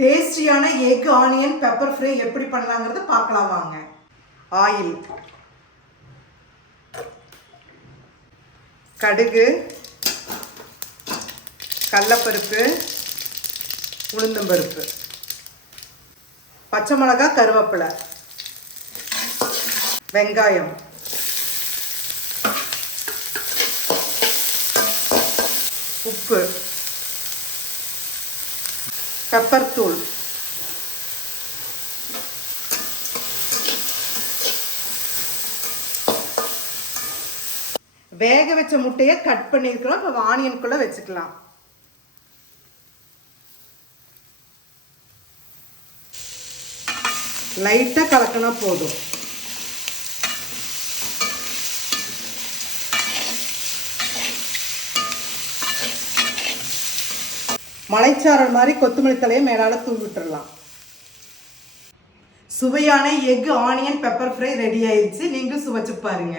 டேஸ்டியான egg onion pepper fry எப்படி பண்ணலாங்கிறத பார்க்கலாம் வாங்க. ஆயில், கடுகு, கடலைப்பருப்பு, உளுந்தம்பருப்பு, பச்சை மிளகாய், கருவேப்பிலை, வெங்காயம், உப்பு, பெப்பர் தூள், வேக வச்ச முட்டையை கட் பண்ணியிருக்கிறோம். இப்போ ஆனியனுக்குள்ள வச்சுக்கலாம். லைட்டாக கலக்கினா போதும். மலைச்சாரல் மாதிரி கொத்தமல்லி தலையை மேலால தூவி விட்டுறலாம். சுவையான egg onion pepper fry ready ஆயிடுச்சு. நீங்க சுவைச்சு பாருங்க.